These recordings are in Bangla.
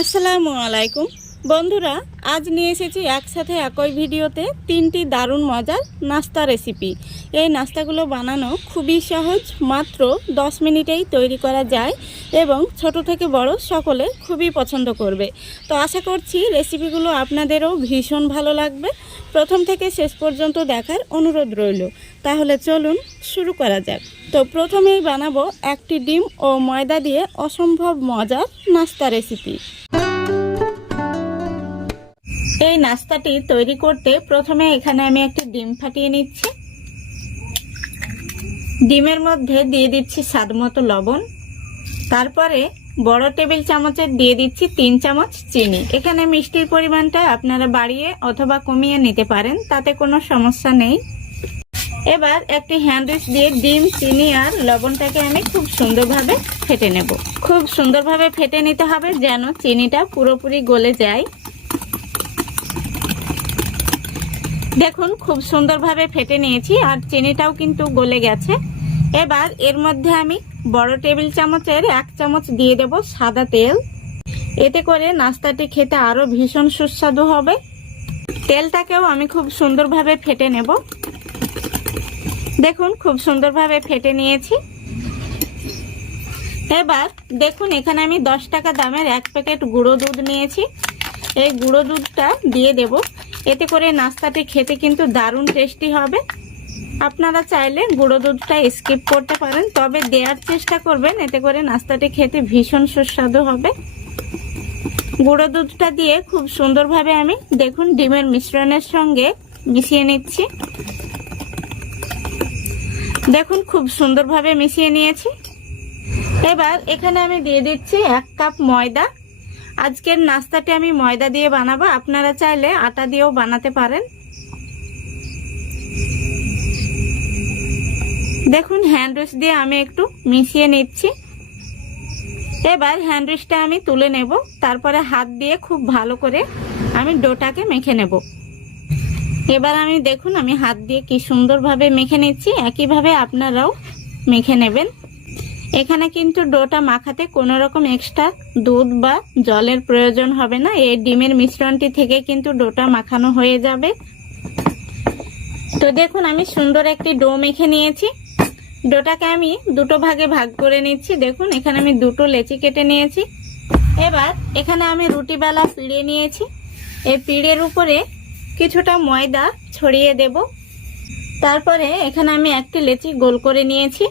আসসালামু আলাইকুম বন্ধুরা, আজ নিয়ে এসেছি একসাথে একই ভিডিওতে তিনটি দারুণ মজার নাস্তা রেসিপি। এই নাস্তাগুলো বানানো খুবই সহজ, মাত্র 10 মিনিটেই তৈরি করা যায় এবং ছোট থেকে বড় সকলে খুবই পছন্দ করবে। তো আশা করছি রেসিপিগুলো আপনাদেরও ভীষণ ভালো লাগবে। প্রথম থেকে শেষ পর্যন্ত দেখার অনুরোধ রইল। তাহলে চলুন শুরু করা যাক। তো প্রথমেই বানাবো একটি ডিম ও ময়দা দিয়ে অসম্ভব মজার নাস্তা রেসিপি। এই নাস্তাটি তৈরি করতে প্রথমে এখানে আমি একটি ডিম ফাটিয়ে নিচ্ছি। ডিমের মধ্যে দিয়ে দিচ্ছি স্বাদমতো লবণ, তারপরে বড় টেবিল চামচের দিয়ে দিচ্ছি 3 চামচ চিনি। এখানে মিষ্টির পরিমাণটা আপনারা বাড়িয়ে অথবা কমিয়ে নিতে পারেন, তাতে কোনো সমস্যা নেই। এবার একটি হ্যান্ড উইচ দিয়ে ডিম, চিনি আর লবণটাকে আমি খুব সুন্দরভাবে ফেটে নেব। খুব সুন্দরভাবে ফেটে নিতে হবে যেন চিনিটা পুরোপুরি গলে যায়। দেখুন খুব সুন্দরভাবে ফেটে নিয়েছি আর চিনিটাও কিন্তু গলে গেছে। এবার এর মধ্যে আমি বড় টেবিল চামচের 1 চামচ দিয়ে দেব সাদা তেল। এতে করে নাস্তাটি খেতে আরো ভীষণ সুস্বাদু হবে। তেলটাকেও আমি খুব সুন্দরভাবে ফেটে নেব। দেখুন খুব সুন্দরভাবে ফেটে নিয়েছি। এবার দেখুন এখানে আমি 10 টাকা দামের 1 প্যাকেট গুঁড়ো দুধ নিয়েছি। এই গুঁড়ো দুধটা দিয়ে দেব। এতে করে নাস্তাটি খেতে কিন্তু দারুণ টেস্টি হবে। আপনারা চাইলে গুঁড়ো দুধটা স্কিপ করতে পারেন, তবে দেওয়ার চেষ্টা করবেন, এতে করে নাস্তাটি খেতে ভীষণ সুস্বাদু হবে। গুঁড়ো দুধটা দিয়ে খুব সুন্দরভাবে আমি দেখুন ডিমের মিশ্রণের সঙ্গে মিশিয়ে নিচ্ছি। দেখুন খুব সুন্দরভাবে মিশিয়ে নিয়েছি। এবার এখানে আমি দিয়ে দিচ্ছি 1 কাপ ময়দা। আজকের নাস্তাটি আমি ময়দা দিয়ে বানাবো, আপনারা চাইলে আটা দিয়েও বানাতে পারেন। দেখুন হ্যান্ড উইচ দিয়ে আমি একটু মিশিয়ে নিচ্ছি। এবার হ্যান্ড উইচটা আমি তুলে নেব, তারপরে হাত দিয়ে খুব ভালো করে আমি ডোটাকে মেখে নেব। এবার আমি দেখুন আমি হাত দিয়ে কি সুন্দরভাবে মেখে নিচ্ছি, একইভাবে আপনারাও মেখে নেবেন। এখানে কিন্তু ডোটা মাখাতে কোনো রকম এক্সট্রা দুধ বা জলের প্রয়োজন হবে না। এই ডিমের মিশ্রণটি থেকে কিন্তু ডোটা মাখানো হয়ে যাবে। তো দেখুন আমি সুন্দর একটি ডো মেখে নিয়েছি। ডোটাকে আমি দুটো ভাগে ভাগ করে নিচ্ছি। দেখুন এখানে আমি দুটো লেচি কেটে নিয়েছি। এবার এখানে আমি রুটি বেলা পিড়ে নিয়েছি। এই পিড়ের উপরে কিছুটা ময়দা ছড়িয়ে দেব। তারপরে এখানে আমি একটি লেচি গোল করে নিয়েছি।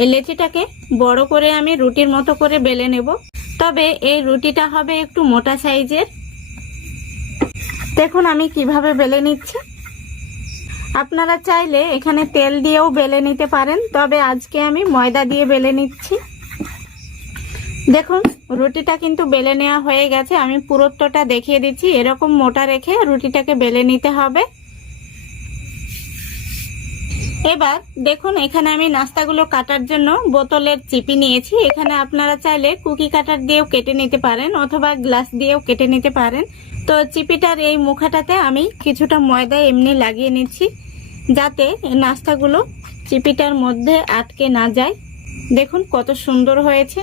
এই লেচিটাকে বড় করে আমি রুটির মতো করে বেলে নেব, তবে এই রুটিটা হবে একটু মোটা সাইজের। দেখুন আমি কিভাবে বেলে নিচ্ছি। আপনারা চাইলে এখানে তেল দিয়েও বেলে নিতে পারেন, তবে আজকে আমি ময়দা দিয়ে বেলে নিচ্ছি। দেখুন রুটিটা কিন্তু বেলে নেওয়া হয়ে গেছে। আমি পুরুত্বটা দেখিয়ে দিচ্ছি, এরকম মোটা রেখে রুটিটাকে বেলে নিতে হবে। এবার দেখুন এখানে আমি নাস্তাগুলো কাটার জন্য বোতলের চিপি নিয়েছি। এখানে আপনারা চাইলে কুকি কাটার দিয়েও কেটে নিতে পারেন অথবা গ্লাস দিয়েও কেটে নিতে পারেন। তো চিপিটার এই মুখাটাতে আমি কিছুটা ময়দা এমনি লাগিয়ে নিচ্ছি, যাতে নাস্তাগুলো চিপিটার মধ্যে আটকে না যায়। দেখুন কত সুন্দর হয়েছে।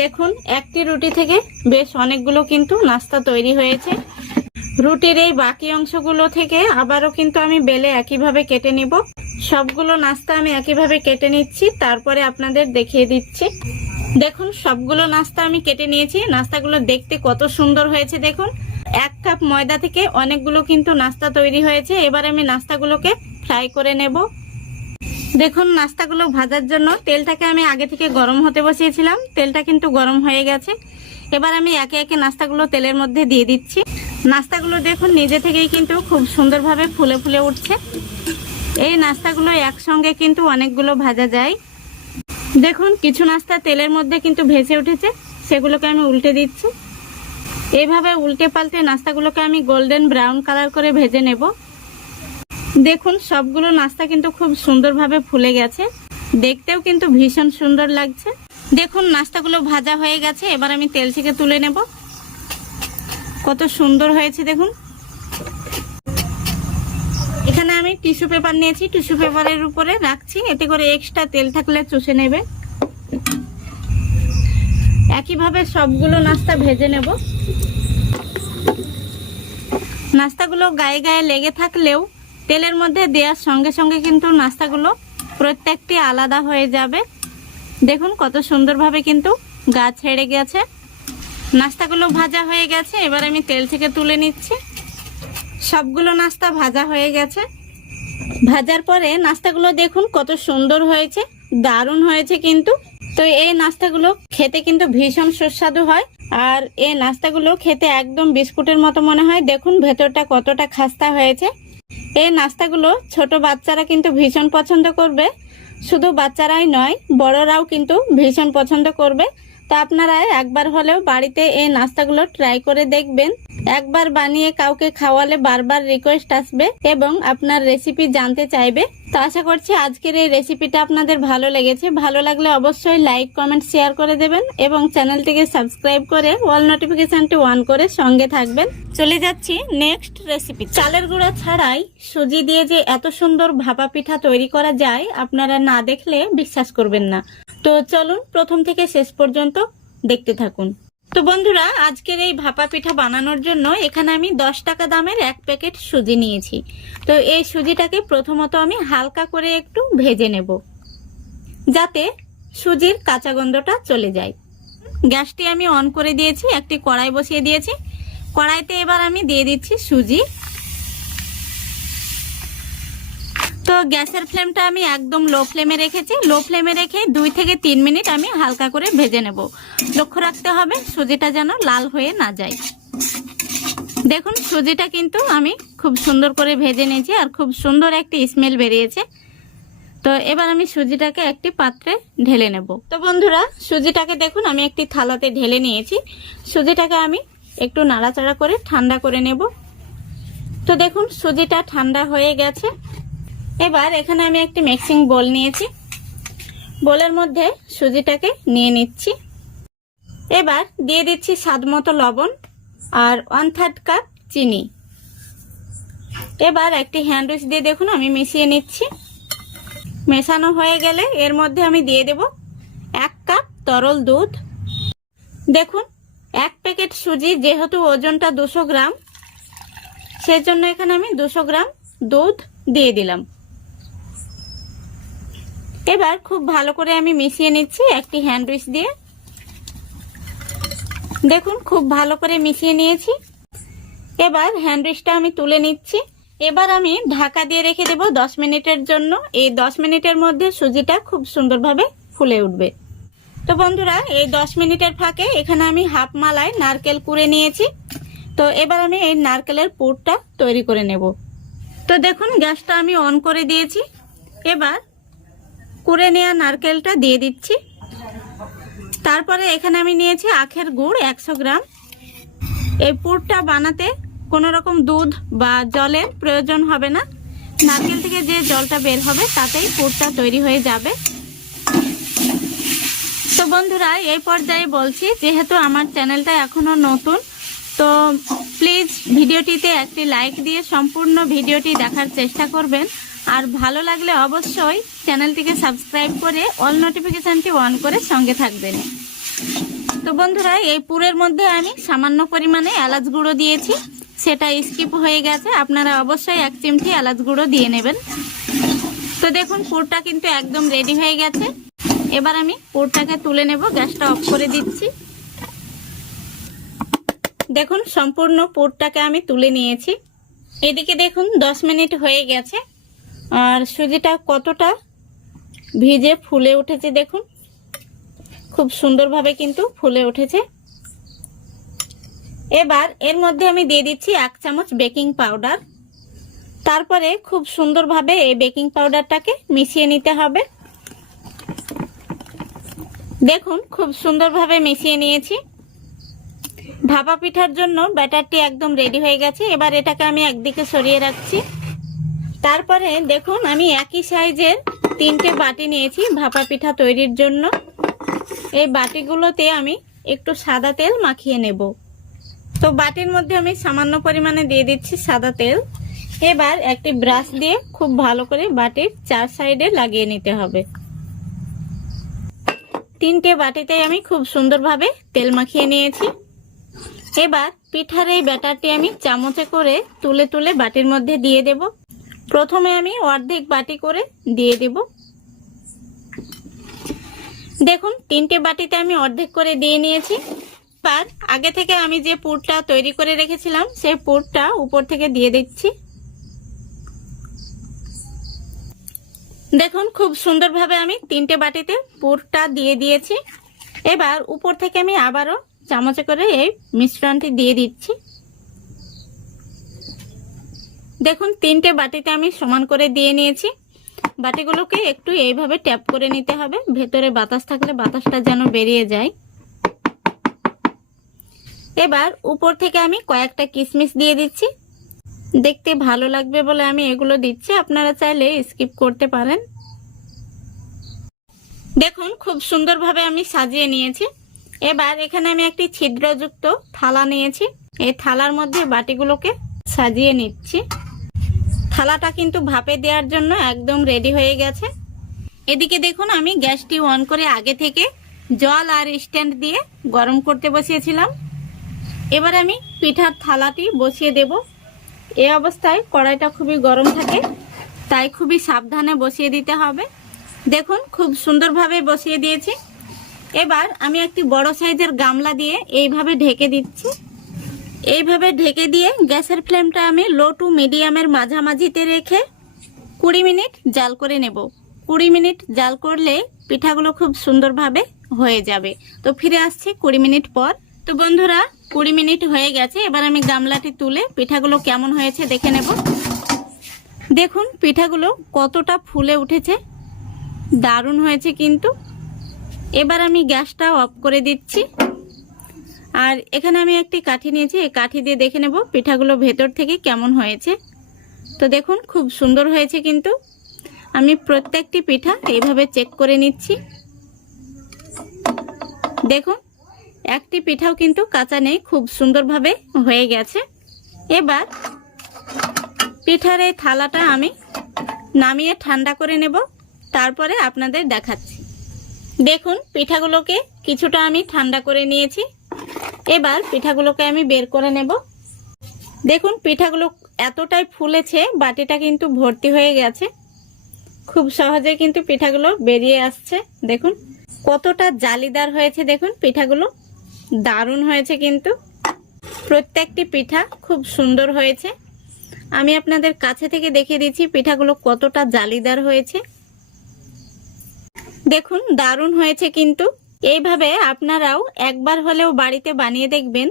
দেখুন একটি রুটি থেকে বেশ অনেকগুলো কিন্তু নাস্তা তৈরি হয়েছে। রুটির এই বাকি অংশগুলো থেকে আবারও কিন্তু আমি বেলে একইভাবে কেটে নিব। সবগুলো নাস্তা আমি একইভাবে কেটে নিচ্ছি, তারপরে আপনাদের দেখিয়ে দিচ্ছি। দেখুন সবগুলো নাস্তা আমি কেটে নিয়েছি। নাস্তাগুলো দেখতে কত সুন্দর হয়েছে। দেখুন 1 কাপ ময়দা থেকে অনেকগুলো কিন্তু নাস্তা তৈরি হয়েছে। এবার আমি নাস্তাগুলোকে ফ্রাই করে নেব। দেখুন নাস্তাগুলো ভাজার জন্য তেলটাকে আমি আগে থেকে গরম হতে বসিয়েছিলাম। তেলটা কিন্তু গরম হয়ে গেছে। এবার আমি একে একে নাস্তাগুলো তেলের মধ্যে দিয়ে দিচ্ছি। নাস্তাগুলো দেখুন নিজে থেকেই কিন্তু খুব সুন্দরভাবে ফুলে ফুলে উঠছে। এই নাস্তাগুলো একসঙ্গে কিন্তু অনেকগুলো ভাজা যায়। দেখুন কিছু নাস্তা তেলের মধ্যে কিন্তু ভেসে উঠেছে, সেগুলোকে আমি উল্টে দিচ্ছি। এইভাবে উল্টে পাল্টে নাস্তাগুলোকে আমি গোল্ডেন ব্রাউন কালার করে ভেজে নেব। দেখুন সবগুলো নাস্তা কিন্তু খুব সুন্দরভাবে ফুলে গেছে, দেখতেও কিন্তু ভীষণ সুন্দর লাগছে। দেখুন নাস্তাগুলো ভাজা হয়ে গেছে। এবার আমি তেল থেকে তুলে নেব। কত সুন্দর হয়েছে দেখুন। এখানে আমি টিস্যু পেপার নিয়েছি, টিস্যু পেপারের উপরে রাখছি, এতে করে এক্সট্রা তেল থাকলে চুষে নেবে। একইভাবে সবগুলো নাস্তা ভেজে নেব। নাস্তাগুলো গায়ে গায়ে লেগে থাকলেও তেলের মধ্যে দেওয়ার সঙ্গে সঙ্গে কিন্তু নাস্তাগুলো প্রত্যেকটি আলাদা হয়ে যাবে। দেখুন কত সুন্দরভাবে কিন্তু গা ছেড়ে গেছে। নাস্তাগুলো ভাজা হয়ে গেছে, এবার আমি তেল থেকে তুলে নিচ্ছি। সবগুলো নাস্তা ভাজা হয়ে গেছে। ভাজার পরে নাস্তাগুলো দেখুন কত সুন্দর হয়েছে, দারুণ হয়েছে কিন্তু। তো এই নাস্তাগুলো খেতে কিন্তু ভীষণ সুস্বাদু হয়, আর এই নাস্তাগুলো খেতে একদম বিস্কুটের মতো মনে হয়। দেখুন ভেতরটা কতটা খাস্তা হয়েছে। এই নাস্তাগুলো ছোট বাচ্চারা কিন্তু ভীষণ পছন্দ করবে। শুধু বাচ্চারাই নয়, বড়রাও কিন্তু ভীষণ পছন্দ করবে। তো আপনারা একবার হলেও বাড়িতে এই নাস্তাগুলো ট্রাই করে দেখবেন। একবার বানিয়ে কাউকে খাওয়ালে বারবার রিকোয়েস্ট আসবে এবং আপনার রেসিপি জানতে চাইবে। তো আশা করছি আজকের এই রেসিপিটা আপনাদের ভালো লেগেছে। ভালো লাগলে অবশ্যই লাইক, কমেন্ট, শেয়ার করে দেবেন এবং চ্যানেলটিকে সাবস্ক্রাইব করে অল নোটিফিকেশনটি অন করে সঙ্গে থাকবেন। চলে যাচ্ছি নেক্সট রেসিপি। চালের গুঁড়া ছাড়াই সুজি দিয়ে যে এত সুন্দর ভাপা পিঠা তৈরি করা যায়, আপনারা না দেখলে বিশ্বাস করবেন না। তো চলুন প্রথম থেকে শেষ পর্যন্ত দেখতে থাকুন। তো বন্ধুরা, আজকের এই ভাপা পিঠা বানানোর জন্য এখানে আমি 10 টাকা দামের 1 প্যাকেট সুজি নিয়েছি। তো এই সুজিটাকে প্রথমত আমি হালকা করে একটু ভেজে নেব, যাতে সুজির কাঁচা গন্ধটা চলে যায়। গ্যাসটি আমি অন করে দিয়েছি, একটি কড়াই বসিয়ে দিয়েছি। কড়াইতে এবার আমি দিয়ে দিচ্ছি সুজি। তো গ্যাসের ফ্লেমটা আমি একদম লো ফ্লেমে রেখেছি। লো ফ্লেমে রেখে 2 থেকে 3 মিনিট আমি হালকা করে ভেজে নেব। লক্ষ্য রাখতে হবে সুজিটা যেন লাল হয়ে না যায়। দেখুন সুজিটা কিন্তু আমি খুব সুন্দর করে ভেজে নিয়েছি, আর খুব সুন্দর একটি স্মেল বেরিয়েছে। তো এবার আমি সুজিটাকে একটি পাত্রে ঢেলে নেব। তো বন্ধুরা, সুজিটাকে দেখুন আমি একটি থালাতে ঢেলে নিয়েছি। সুজিটাকে আমি একটু নাড়াচাড়া করে ঠান্ডা করে নেব। তো দেখুন সুজিটা ঠান্ডা হয়ে গেছে। এবার এখানে আমি একটি মিক্সিং বোল নিয়েছি। বোলের মধ্যে সুজিটাকে নিয়ে নিচ্ছি। এবার দিয়ে দিচ্ছি স্বাদ মতো লবণ আর 1/3 কাপ চিনি। এবার একটি হ্যান্ড উইচ দিয়ে দেখুন আমি মিশিয়ে নিচ্ছি। মেশানো হয়ে গেলে এর মধ্যে আমি দিয়ে দেব 1 কাপ তরল দুধ। দেখুন 1 প্যাকেট সুজি যেহেতু ওজনটা 200 গ্রাম, সেজন্য এখানে আমি 200 গ্রাম দুধ দিয়ে দিলাম। এবার খুব ভালো করে আমি মিশিয়ে নিচ্ছি একটি হ্যান্ড উইচ দিয়ে। দেখুন খুব ভালো করে মিশিয়ে নিয়েছি। এবার হ্যান্ড উইচটা আমি তুলে নিচ্ছি। এবার আমি ঢাকা দিয়ে রেখে দেব 10 মিনিটের জন্য। এই 10 মিনিটের মধ্যে সুজিটা খুব সুন্দরভাবে ফুলে উঠবে। তো বন্ধুরা, এই 10 মিনিটের ফাঁকে এখানে আমি হাফ মালাই নারকেল কুড়ে নিয়েছি। তো এবার আমি এই নারকেলের পুরটা তৈরি করে নেব। তো দেখুন গ্যাসটা আমি অন করে দিয়েছি। এবার কুড়ে নেওয়া নারকেলটা দিয়ে দিচ্ছি। তারপরে এখানে আমি নিয়েছি আখের গুড় 100 গ্রাম। এই পুরটা বানাতে কোনো রকম দুধ বা জলের প্রয়োজন হবে না। নারকেল থেকে যে জলটা বের হবে তাতেই পুরটা তৈরি হয়ে যাবে। তো বন্ধুরা, এই পর্যায়ে বলছি, যেহেতু আমার চ্যানেলটা এখনো নতুন, তো প্লিজ ভিডিওটিতে একটি লাইক দিয়ে সম্পূর্ণ ভিডিওটি দেখার চেষ্টা করবেন। আর ভালো লাগলে অবশ্যই চ্যানেলটিকে সাবস্ক্রাইব করে অল নোটিফিকেশনটি অন করে সঙ্গে থাকবেন। তো বন্ধুরা, এই পুরের মধ্যে আমি সামান্য পরিমাণে এলাচ গুঁড়ো দিয়েছি, সেটা স্কিপ হয়ে গেছে। আপনারা অবশ্যই 1 চিমটি এলাচ গুঁড়ো দিয়ে নেবেন। তো দেখুন পুরটা কিন্তু একদম রেডি হয়ে গেছে। এবার আমি পুরটাকে তুলে নেব। গ্যাসটা অফ করে দিচ্ছি। দেখুন সম্পূর্ণ পুরটাকে আমি তুলে নিয়েছি। এদিকে দেখুন 10 মিনিট হয়ে গেছে, আর সুজিটা কতটা ভিজে ফুলে উঠেছে। দেখুন খুব সুন্দরভাবে কিন্তু ফুলে উঠেছে। এবার এর মধ্যে আমি দিয়ে দিচ্ছি 1 চামচ বেকিং পাউডার। তারপরে খুব সুন্দরভাবে এই বেকিং পাউডারটাকে মিশিয়ে নিতে হবে। দেখুন খুব সুন্দরভাবে মিশিয়ে নিয়েছি। ভাপা পিঠার জন্য ব্যাটারটি একদম রেডি হয়ে গেছে। এবার এটাকে আমি একদিকে সরিয়ে রাখছি। তারপরে দেখুন আমি একই সাইজের 3টে বাটি নিয়েছি ভাপা পিঠা তৈরির জন্য। এই বাটিগুলোতে আমি একটু সাদা তেল মাখিয়ে নেব। তো বাটির মধ্যে আমি সামান্য পরিমাণে দিয়ে দিচ্ছি সাদা তেল। এবার একটি ব্রাশ দিয়ে খুব ভালো করে বাটির চার সাইডে লাগিয়ে নিতে হবে। তিনটে বাটিতেই আমি খুব সুন্দরভাবে তেল মাখিয়ে নিয়েছি। এবার পিঠার এই ব্যাটারটি আমি চামচে করে তুলে তুলে বাটির মধ্যে দিয়ে দেব। প্রথমে আমি অর্ধেক বাটি করে দিয়ে দেব। দেখুন তিনটে বাটিতে আমি অর্ধেক করে দিয়ে নিয়েছি। এবার আগে থেকে আমি যে পুরটা তৈরি করে রেখেছিলাম সেই পুরটা উপর থেকে দিয়ে দিচ্ছি। দেখুন খুব সুন্দরভাবে আমি তিনটে বাটিতে পুরটা দিয়ে দিয়েছি। এবার উপর থেকে আমি আবারও চামচে করে এই মিশ্রণটি দিয়ে দিচ্ছি। দেখুন তিনটে বাটিতে আমি সমান করে দিয়ে নিয়েছি। বাটিগুলোকে একটু এইভাবে ট্যাপ করে নিতে হবে, ভেতরে বাতাস থাকলে বাতাসটা যেন বেরিয়ে যায়। এবার উপর থেকে আমি কয়েকটা কিশমিশ দিয়ে দিচ্ছি। দেখতে ভালো লাগবে বলে আমি এগুলো দিচ্ছি, আপনারা চাইলে স্কিপ করতে পারেন। দেখুন খুব সুন্দরভাবে আমি সাজিয়ে নিয়েছি। এবার এখানে আমি একটি ছিদ্রযুক্ত থালা নিয়েছি। এই থালার মধ্যে বাটিগুলোকে সাজিয়ে নিচ্ছি। থালাটা কিন্তু ভাপে দেওয়ার জন্য একদম রেডি হয়ে গেছে। এদিকে দেখুন আমি গ্যাসটি অন করে আগে থেকে জল আর স্ট্যান্ড দিয়ে গরম করতে বসিয়েছিলাম। এবার আমি পিঠার থালাটি বসিয়ে দেব। এই অবস্থায় কড়াইটা খুবই গরম থাকে, তাই খুবই সাবধানে বসিয়ে দিতে হবে। দেখুন খুব সুন্দরভাবে বসিয়ে দিয়েছি। এবার আমি একটি বড় সাইজের গামলা দিয়ে এইভাবে ঢেকে দিচ্ছি। এইভাবে ঢেকে দিয়ে গ্যাসের ফ্লেমটা আমি লো টু মিডিয়ামের মাঝামাঝিতে রেখে 20 মিনিট জাল করে নেব। 20 মিনিট জাল করলে পিঠাগুলো খুব সুন্দরভাবে হয়ে যাবে। তো ফিরে আসছি 20 মিনিট পর। তো বন্ধুরা 20 মিনিট হয়ে গেছে। এবার আমি গামলাটি তুলে পিঠাগুলো কেমন হয়েছে দেখে নেব। দেখুন পিঠাগুলো কতটা ফুলে উঠেছে, দারুণ হয়েছে কিন্তু। এবার আমি গ্যাসটা অফ করে দিচ্ছি। আর এখানে আমি একটি কাঠি নিয়েছি, এই কাঠি দিয়ে দেখে নেব পিঠাগুলো ভেতর থেকে কেমন হয়েছে। তো দেখুন খুব সুন্দর হয়েছে কিন্তু। আমি প্রত্যেকটি পিঠা এইভাবে চেক করে নিচ্ছি। দেখুন একটি পিঠাও কিন্তু কাঁচা নেই, খুব সুন্দরভাবে হয়ে গেছে। এবার পিঠার এই থালাটা আমি নামিয়ে ঠান্ডা করে নেব, তারপরে আপনাদের দেখাচ্ছি। দেখুন পিঠাগুলোকে কিছুটা আমি ঠান্ডা করে নিয়েছি। এবার পিঠাগুলোকে আমি বের করে নেব। দেখুন পিঠাগুলো এতটাই ফুলেছে, বাটিটা কিন্তু ভর্তি হয়ে গেছে। খুব সহজে কিন্তু পিঠাগুলো বেরিয়ে আসছে। দেখুন কতটা জালিদার হয়েছে, দেখুন পিঠাগুলো দারুণ হয়েছে কিন্তু। প্রত্যেকটি পিঠা খুব সুন্দর হয়েছে। আমি আপনাদের কাছে থেকে দেখিয়ে দিচ্ছি পিঠাগুলো কতটা জালিদার হয়েছে। দেখুন দারুণ হয়েছে কিন্তু। এইভাবে আপনারাও একবার হলেও বাড়িতে বানিয়ে দেখবেন।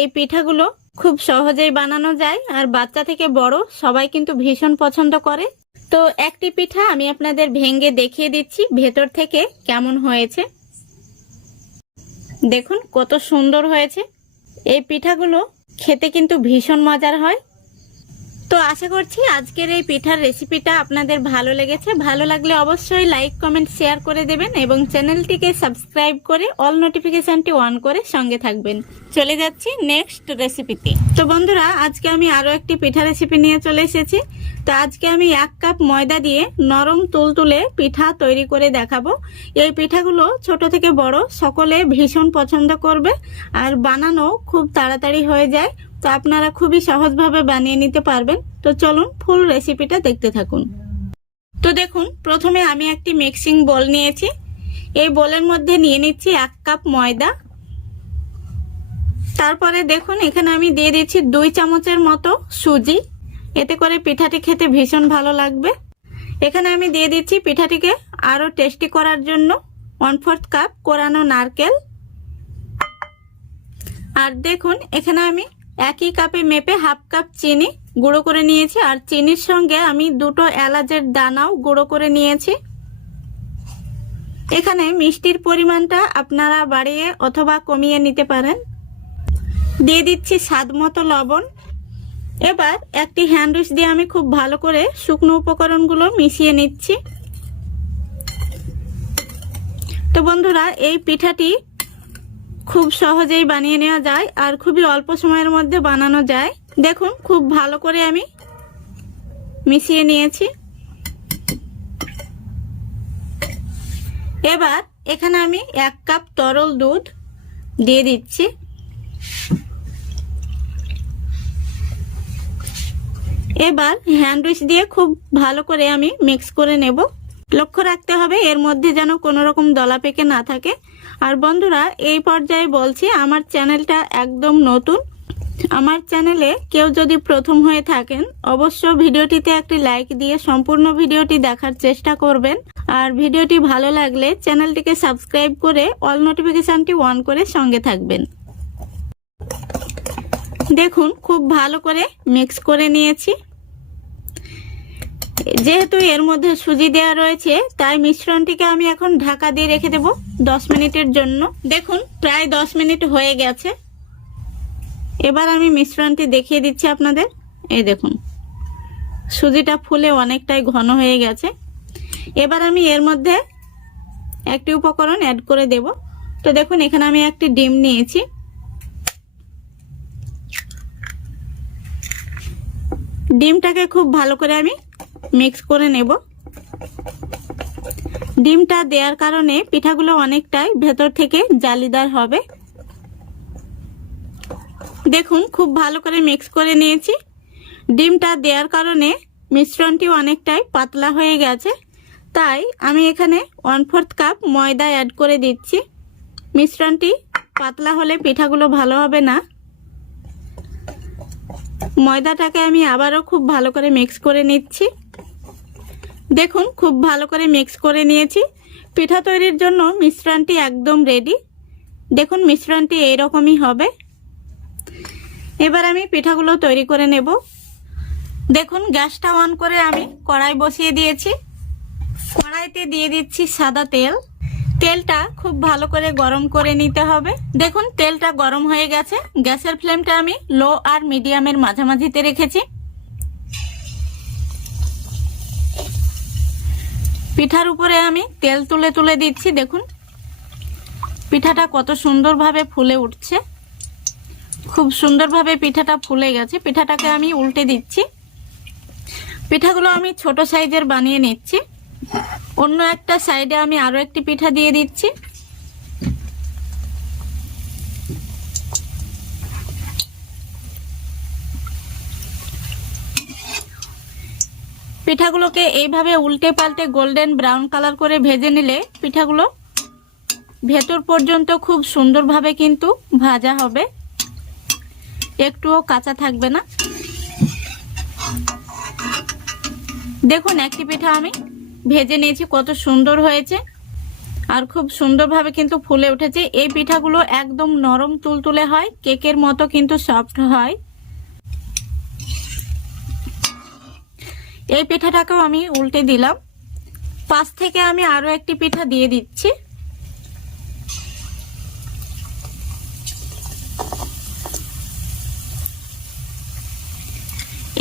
এই পিঠাগুলো খুব সহজেই বানানো যায়, আর বাচ্চা থেকে বড় সবাই কিন্তু ভীষণ পছন্দ করে। তো একটি পিঠা আমি আপনাদের ভেঙে দেখিয়ে দিচ্ছি ভেতর থেকে কেমন হয়েছে। দেখুন কত সুন্দর হয়েছে। এই পিঠাগুলো খেতে কিন্তু ভীষণ মজার হয়। তো আশা করছি আজকের এই পিঠার রেসিপিটা আপনাদের ভালো লেগেছে। ভালো লাগলে অবশ্যই লাইক কমেন্ট শেয়ার করে দেবেন এবং চ্যানেলটিকে সাবস্ক্রাইব করে অল নোটিফিকেশনটি অন করে সঙ্গে থাকবেন। চলে যাচ্ছি নেক্সট রেসিপিতে। তো বন্ধুরা আজকে আমি আরো একটি পিঠা রেসিপি নিয়ে চলে এসেছি। তো আজকে আমি 1 কাপ ময়দা দিয়ে নরম তুলতুলে পিঠা তৈরি করে দেখাবো। এই পিঠাগুলো ছোট থেকে বড় সকলে ভীষণ পছন্দ করবে, আর বানানো খুব তাড়াতাড়ি হয়ে যায়। তো আপনারা খুবই সহজভাবে বানিয়ে নিতে পারবেন। তো চলুন ফুল রেসিপিটা দেখতে থাকুন। তো দেখুন প্রথমে আমি একটি মিক্সিং বোল নিয়েছি। এই বোলের মধ্যে নিয়ে নিচ্ছি 1 কাপ ময়দা। তারপরে দেখুন এখানে আমি দিয়ে দিচ্ছি 2 চামচের মতো সুজি। এতে করে পিঠাটি খেতে ভীষণ ভালো লাগবে। এখানে আমি দিয়ে দিচ্ছি পিঠাটিকে আরো টেস্টি করার জন্য 1/4 কাপ কোরানো নারকেল। আর দেখুন এখানে আমি একই কাপে মেপে 1/2 কাপ চিনি গুঁড়ো করে নিয়েছি, আর চিনির সঙ্গে আমি 2টো এলাচের দানাও গুঁড়ো করে নিয়েছি। এখানে মিষ্টির পরিমাণটা আপনারা বাড়িয়ে অথবা কমিয়ে নিতে পারেন। দিয়ে দিচ্ছি স্বাদ মতো লবণ। এবার একটি হ্যান্ড উইচ দিয়ে আমি খুব ভালো করে শুকনো উপকরণগুলো মিশিয়ে নিচ্ছি। তো বন্ধুরা এই পিঠাটি খুব সহজেই বানিয়ে নেওয়া যায়, আর খুবই অল্প সময়ের মধ্যে বানানো যায়। দেখুন খুব ভালো করে আমি মিশিয়ে নিয়েছি। এবার এখানে আমি 1 কাপ তরল দুধ দিয়ে দিচ্ছি। এবার হ্যান্ড উইচ দিয়ে খুব ভালো করে আমি মিক্স করে নেব। লক্ষ্য রাখতে হবে এর মধ্যে যেন কোনো রকম দলা পেকে না থাকে। আর বন্ধুরা, এই পর্যায়ে বলছি, আমার চ্যানেলটা একদম নতুন। আমার চ্যানেলে কেউ যদি প্রথম হয়ে থাকেন, অবশ্য ভিডিওটিতে একটি লাইক দিয়ে সম্পূর্ণ ভিডিওটি দেখার চেষ্টা করবেন। আর ভিডিওটি ভালো লাগলে চ্যানেলটিকে সাবস্ক্রাইব করে অল নোটিফিকেশনটি অন করে সঙ্গে থাকবেন। দেখুন খুব ভালো করে মিক্স করে নিয়েছি। যেহেতু এর মধ্যে সুজি দেওয়া রয়েছে, তাই মিশ্রণটিকে আমি এখন ঢাকা দিয়ে রেখে দেব 10 মিনিটের জন্য। দেখুন প্রায় 10 মিনিট হয়ে গেছে। এবার আমি মিশ্রণটি দেখিয়ে দিচ্ছি আপনাদের। এই দেখুন সুজিটা ফুলে অনেকটাই ঘন হয়ে গেছে। এবার আমি এর মধ্যে একটি উপকরণ অ্যাড করে দেব। তো দেখুন এখানে আমি একটি ডিম নিয়েছি। ডিমটাকে খুব ভালো করে আমি মিক্স করে নেব। ডিমটা দেওয়ার কারণে পিঠাগুলো অনেকটাই ভেতর থেকে জালিদার হবে। দেখুন খুব ভালো করে মিক্স করে নিয়েছি। ডিমটা দেওয়ার কারণে মিশ্রণটি অনেকটাই পাতলা হয়ে গেছে, তাই আমি এখানে 1/4 কাপ ময়দা অ্যাড করে দিচ্ছি। মিশ্রণটি পাতলা হলে পিঠাগুলো ভালো হবে না। ময়দাটাকে আমি আবারও খুব ভালো করে মিক্স করে নিচ্ছি। দেখুন খুব ভালো করে মিক্স করে নিয়েছি। পিঠা তৈরির জন্য মিশ্রণটি একদম রেডি। দেখুন মিশ্রণটি এইরকমই হবে। এবার আমি পিঠাগুলো তৈরি করে নেব। দেখুন গ্যাসটা অন করে আমি কড়াই বসিয়ে দিয়েছি। কড়াইতে দিয়ে দিচ্ছি সাদা তেল। তেলটা খুব ভালো করে গরম করে নিতে হবে। দেখুন তেলটা গরম হয়ে গেছে। গ্যাসের ফ্লেমটা আমি লো আর মিডিয়ামের মাঝামাঝিতে রেখেছি। পিঠার উপরে আমি তেল তুলে তুলে দিচ্ছি। দেখুন পিঠাটা কত সুন্দরভাবে ফুলে উঠছে। খুব সুন্দরভাবে পিঠাটা ফুলে গেছে। পিঠাটাকে আমি উল্টে দিচ্ছি। পিঠাগুলো আমি ছোট সাইজের বানিয়ে নিচ্ছি। অন্য একটা সাইডে আমি আরো একটি পিঠা দিয়ে দিচ্ছি। পিঠাগুলোকে এইভাবে উল্টে পাল্টে গোল্ডেন ব্রাউন কালার করে ভেজে নিলে পিঠাগুলো ভেতর পর্যন্ত খুব সুন্দরভাবে কিন্তু ভাজা হবে, একটুও কাঁচা থাকবে না। দেখুন একটি পিঠা আমি ভেজে নিয়েছি, কত সুন্দর হয়েছে আর খুব সুন্দরভাবে কিন্তু ফুলে উঠেছে। এই পিঠাগুলো একদম নরম তুলতুলে হয়, কেকের মতো কিন্তু সফট হয়। এই পিঠাটাকেও আমি উল্টে দিলাম। পাশ থেকে আমি আরো একটি পিঠা দিয়ে দিচ্ছি।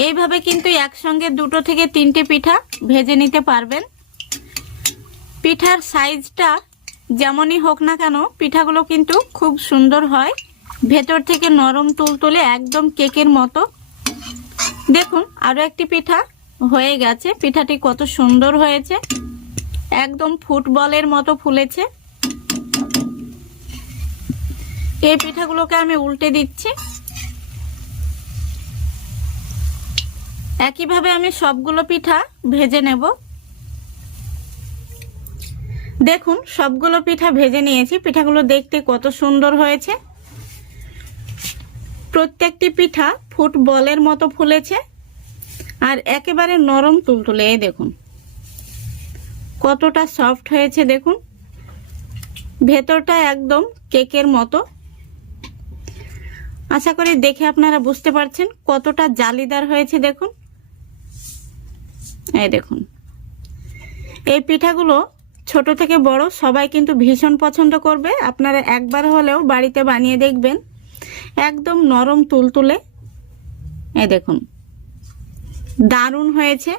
এইভাবে কিন্তু একসঙ্গে 2 থেকে 3টে পিঠা ভেজে নিতে পারবেন। পিঠার সাইজটা যেমনই হোক না কেন, পিঠাগুলো কিন্তু খুব সুন্দর হয়, ভেতর থেকে নরম তুলতুলে একদম কেকের মতো। দেখুন আরো একটি পিঠা হয়ে গেছে। পিঠাটি কত সুন্দর হয়েছে, একদম ফুটবলের মতো ফুলেছে। এই পিঠাগুলোকে আমি উল্টে দিচ্ছি। একইভাবে আমি সবগুলো পিঠা ভেজে নেব। দেখুন সবগুলো পিঠা ভেজে নিয়েছি। পিঠাগুলো দেখতে কত সুন্দর হয়েছে। প্রত্যেকটি পিঠা ফুটবলের মতো ফুলেছে আর একেবারে নরম তুলতুলে। এই দেখুন কতটা সফট হয়েছে। দেখুন ভেতরটা একদম কেকের মতো। আশা করি দেখে আপনারা বুঝতে পারছেন কতটা জালিদার হয়েছে। দেখুন এই দেখুন এই পিঠাগুলো ছোট থেকে বড় সবাই কিন্তু ভীষণ পছন্দ করবে। আপনারা একবার হলেও বাড়িতে বানিয়ে দেখবেন, একদম নরম তুলতুলে। এই দেখুন দারুণ হয়েছে।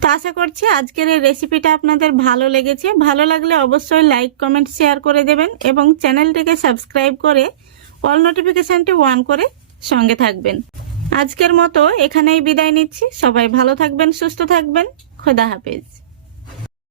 তো আশা করছি আজকের এই রেসিপিটা আপনাদের ভালো লেগেছে। ভালো লাগলে অবশ্যই লাইক কমেন্ট শেয়ার করে দেবেন এবং চ্যানেলটিকে সাবস্ক্রাইব করে অল নোটিফিকেশনটি অন করে সঙ্গে থাকবেন। আজকের মতো এখানেই বিদায় নিচ্ছি। সবাই ভালো থাকবেন, সুস্থ থাকবেন। খোদা হাফেজ।